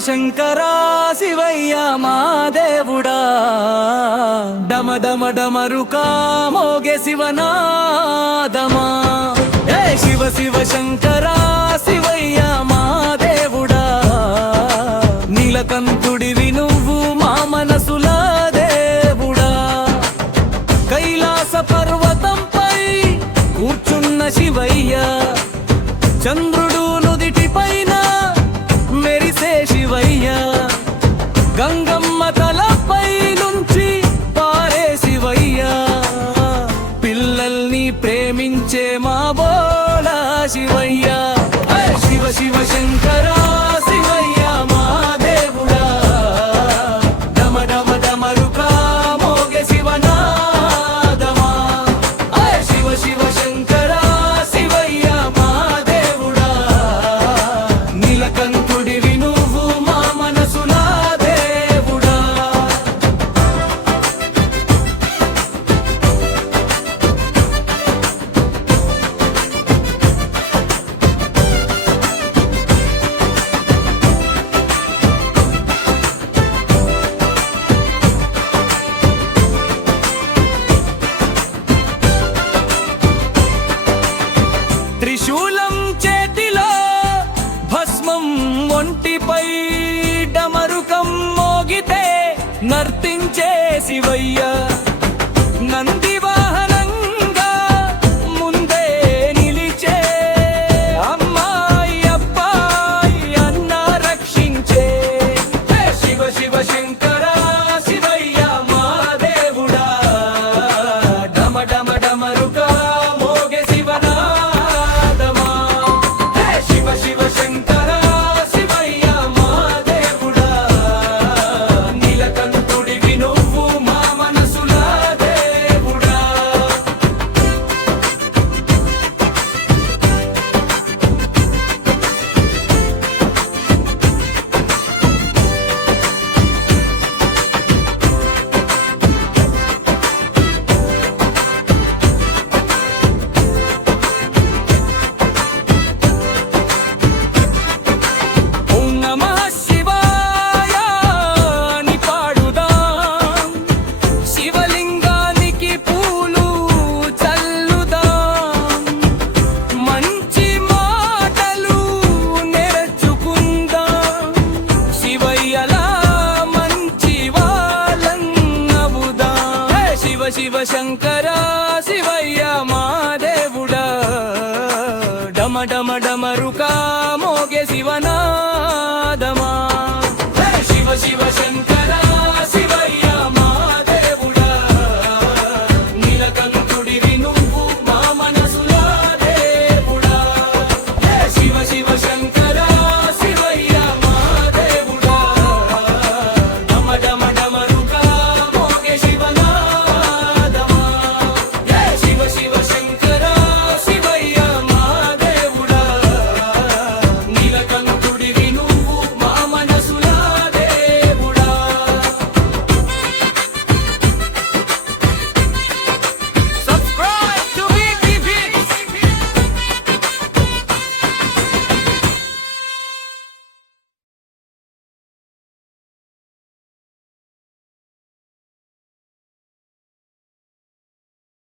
శంకరా శివయ్య మా దేవుడా డమ డమ డమరుకా మోగే శివనాదమా శివ శివ శంకరా శివయ్య మా దేవుడా నీలకంఠుడివి నువ్వు మా మనసుల దేవుడా కైలాస పర్వతంపై కూర్చున్న శివయ్య చంద్రుడు నుదిటి పైన మెరిసే శివయ్య గంగమ్మ తలపై నుంచి పారే శివయ్య పిల్లల్ని ప్రేమించే మా బోలా శివయ్య శివ శివ శంకరా శివయ్య మా దేవుడా డమ డమ డమరుకా మోగే శివనాదమా శివ శివ శంకరా శివయ్య మా దేవుడా నీలకంఠుడివి నువ్వు మా మనసుల దేవుడా త్రిశూలం చేతిలో భస్మం ఒంటిపై డమరుకం మోగితే నర్తించే శివయ్య